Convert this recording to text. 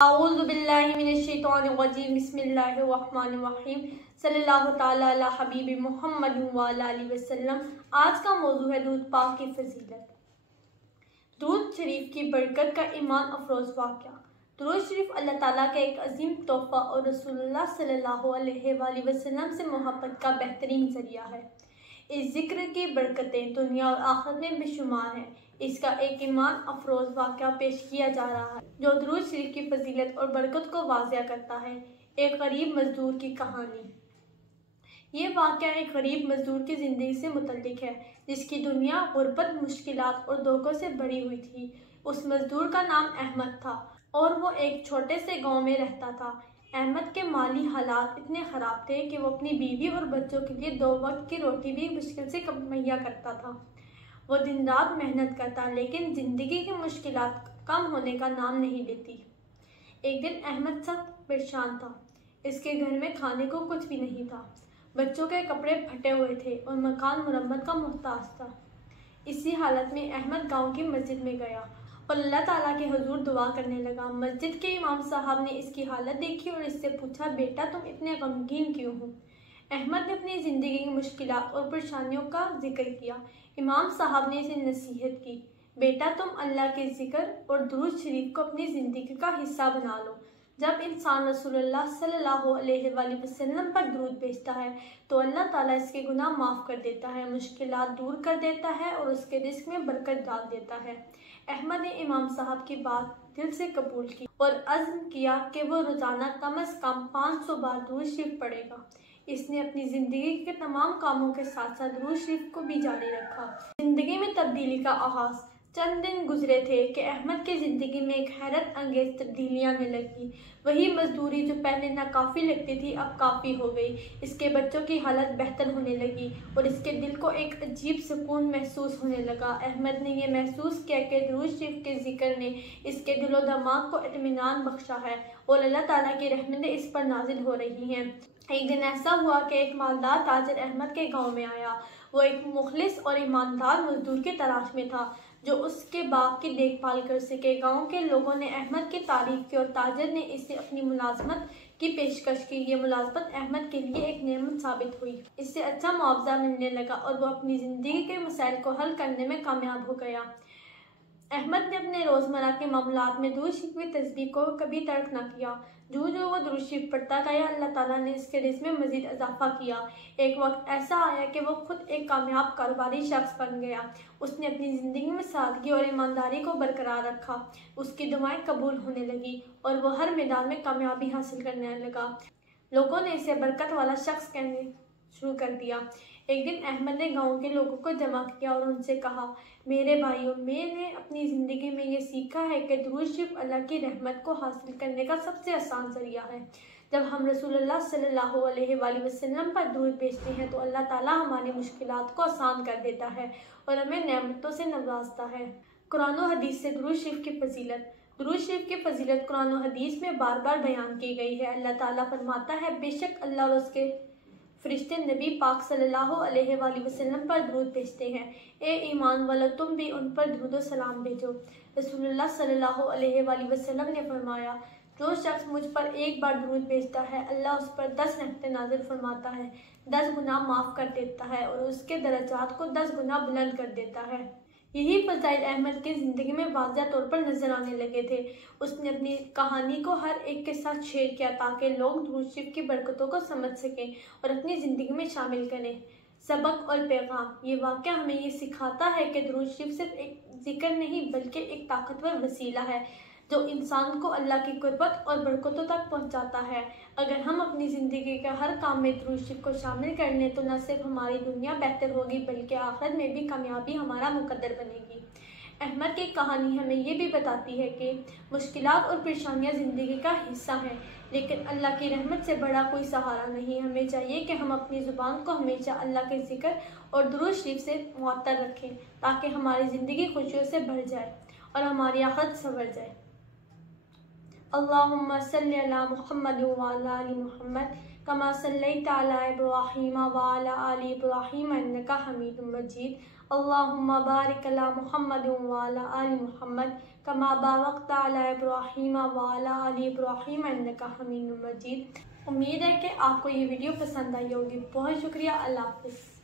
औज़ु बिल्लाहि मिनश्शैतानिर्रजीम बिस्मिल्लाहिर्रहमानिर्रहीम सल्लल्लाहु तआला अला हबीबि मुहम्मद व अला आलिहि वसल्लम। आज का मौजू है दूध पाक की फजीलत। दुरूद शरीफ की बरकत का ईमान अफरोज़ वाक़या। दुरूद शरीफ अल्लाह ताला का एक अजीम तोहफ़ा और रसूलुल्लाह सल्लल्लाहु अलैहि वसल्लम से मोहब्बत का बेहतरीन ज़रिया है। इस ज़िक्र की बरकतें दुनिया और आखिरत में बेशुमार हैं। इसका एक ईमान अफरोज़ वाक़या पेश किया जा रहा है जो दुरूद शरीफ की फजीलत और बरकत को वाज़िया करता है। एक गरीब मजदूर की कहानी। ये वाक़या एक गरीब मजदूर की ज़िंदगी से मुतल्लिक है जिसकी दुनिया गुर्बत, मुश्किलात और धोखों से भरी हुई थी। उस मजदूर का नाम अहमद था और वो एक छोटे से गाँव में रहता था। अहमद के माली हालात इतने ख़राब थे कि वो अपनी बीवी और बच्चों के लिए 2 वक्त की रोटी भी मुश्किल से मुहैया करता था। वो दिन रात मेहनत करता लेकिन ज़िंदगी की मुश्किलात कम होने का नाम नहीं लेती। एक दिन अहमद सख्त परेशान था। इसके घर में खाने को कुछ भी नहीं था। बच्चों के कपड़े फटे हुए थे और मकान मुरम्मत का मोहताज था। इसी हालत में अहमद गांव की मस्जिद में गया और अल्लाह ताला के हुजूर दुआ करने लगा। मस्जिद के इमाम साहब ने इसकी हालत देखी और इससे पूछा, बेटा तुम इतने गमगीन क्यों हो? अहमद ने अपनी ज़िंदगी की मुश्किलात और परेशानियों का जिक्र किया। इमाम साहब ने इसे नसीहत की, बेटा तुम अल्लाह के ज़िक्र और दुरूद शरीफ को अपनी ज़िंदगी का हिस्सा बना लो। जब इंसान रसूलुल्लाह सल्लल्लाहु अलैहि वसल्लम पर दुरूद भेजता है तो अल्लाह ताला इसके गुनाह माफ़ कर देता है, मुश्किलात दूर कर देता है और उसके रिज़्क़ में बरकत डाल देता है। अहमद ने इमाम साहब की बात दिल से कबूल की और अज़्म किया कि वो रोज़ाना कम से कम 500 बार दुरूद शरीफ पढ़ेगा। इसने अपनी ज़िंदगी के तमाम कामों के साथ साथ दुरूद शरीफ को भी जारी रखा। ज़िंदगी में तब्दीली का आगाज़। चंद दिन गुजरे थे कि अहमद की ज़िंदगी में एक हैरत अंगेज़ तब्दीली आने लगी। वही मजदूरी जो पहले नाकाफ़ी लगती थी अब काफ़ी हो गई। इसके बच्चों की हालत बेहतर होने लगी और इसके दिल को एक अजीब सुकून महसूस होने लगा। अहमद ने यह महसूस किया कि दुरूद शरीफ के ज़िक्र ने इसके दिलो दिमाग को इत्मीनान बख्शा है और अल्लाह ताला की रहमतें इस पर नाजिल हो रही हैं। एक दिन ऐसा हुआ कि एक मालदार ताजिर अहमद के गांव में आया। वो एक मुखलिस और ईमानदार मजदूर की तलाश में था जो उसके बाग की देखभाल कर सके। गांव के लोगों ने अहमद की तारीफ की और ताजिर ने इसे अपनी मुलाजमत की पेशकश की। ये मुलाजमत अहमद के लिए एक नेमत साबित हुई। इससे अच्छा मुआवजा मिलने लगा और वो अपनी ज़िंदगी के मसाइल को हल करने में कामयाब हो गया। अहमद ने अपने रोज़मर्रा के मामलात में दुरूद शरीफ की तस्बीह को कभी तर्क न किया। जो वो दुरूद शरीफ पढ़ता गया अल्लाह ताला ने इसके रिज़्क़ में मज़ीद इजाफ़ा किया। एक वक्त ऐसा आया कि वो खुद एक कामयाब कारोबारी शख्स बन गया। उसने अपनी ज़िंदगी में सादगी और ईमानदारी को बरकरार रखा। उसकी दुआएं कबूल होने लगी और वो हर मैदान में कामयाबी हासिल करने लगा। लोगों ने इसे बरकत वाला शख्स कहने शुरू कर दिया। एक दिन अहमद ने गांव के लोगों को जमा किया और उनसे कहा, मेरे भाइयों, मैंने अपनी ज़िंदगी में ये सीखा है कि दुरूद शरीफ अल्लाह की रहमत को हासिल करने का सबसे आसान ज़रिया है। जब हम रसूलुल्लाह सल्लल्लाहु अलैहि वसल्लम पर दुरूद भेजते हैं तो अल्लाह ताला हमारी मुश्किलात को आसान कर देता है और हमें नेमतों से नवाजता है। कुरान और हदीस से दुरूद शरीफ की फजीलत। दुरूद शरीफ की फजीलत कुरान और हदीस में बार बार बयान की गई है। अल्लाह ताला फरमाता है, बेशक अल्लाह और उसके फरिश्ते नबी पाक सल्लल्लाहु अलैहि वसल्लम पर दुरूद भेजते हैं। ए ईमान वालों, तुम भी उन पर दुरूद और सलाम भेजो। रसूलुल्लाह सल्लल्लाहु अलैहि वसल्लम ने फरमाया, जो शख्स मुझ पर एक बार दुरूद भेजता है अल्लाह उस पर 10 रहमतें नाज़िल फरमाता है, 10 गुनाह माफ़ कर देता है और उसके दर्जात को 10 गुना बुलंद कर देता है। यही फज़ाइल अहमद की ज़िंदगी में वाज़िह तौर पर नजर आने लगे थे। उसने अपनी कहानी को हर एक के साथ शेयर किया ताकि लोग दुरूद शरीफ की बरकतों को समझ सकें और अपनी ज़िंदगी में शामिल करें। सबक और पैगाम। ये वाक़या हमें ये सिखाता है कि दुरूद शरीफ सिर्फ एक जिक्र नहीं बल्कि एक ताकतवर वसीला है जो इंसान को अल्लाह की कुर्बत और बरकतों तक पहुंचाता है। अगर हम अपनी ज़िंदगी के हर काम में दुरूद शरीफ को शामिल कर लें तो न सिर्फ हमारी दुनिया बेहतर होगी बल्कि आखिरत में भी कामयाबी हमारा मुकद्दर बनेगी। अहमद की कहानी हमें ये भी बताती है कि मुश्किलात और परेशानियाँ ज़िंदगी का हिस्सा हैं, लेकिन अल्लाह की रहमत से बड़ा कोई सहारा नहीं। हमें चाहिए कि हम अपनी ज़ुबान को हमेशा अल्लाह के ज़िक्र और दुरूद शरीफ से मुअत्तर रखें ताकि हमारी ज़िंदगी खुशियों से भर जाए और हमारी आखिरत संवर जाए। अल्लाहुम्मा सल्ली अला मुहम्मद व अला आलि मुहम्मद कमा सल्लैता अला इब्राहीम व अला आलि इब्राहीम इन्नका हमीदुम मजीद। अल्लाहुम्मा बारिक अला मुहम्मद व अला आलि मुहम्मद कमा बारकता अला इब्राहीम व अला आलि इब्राहीम इन्नका हमीदुम मजीद। उम्मीद है कि आपको ये वीडियो पसंद आई होगी। बहुत शुक्रिया। अल्लाह हाफ़िज़।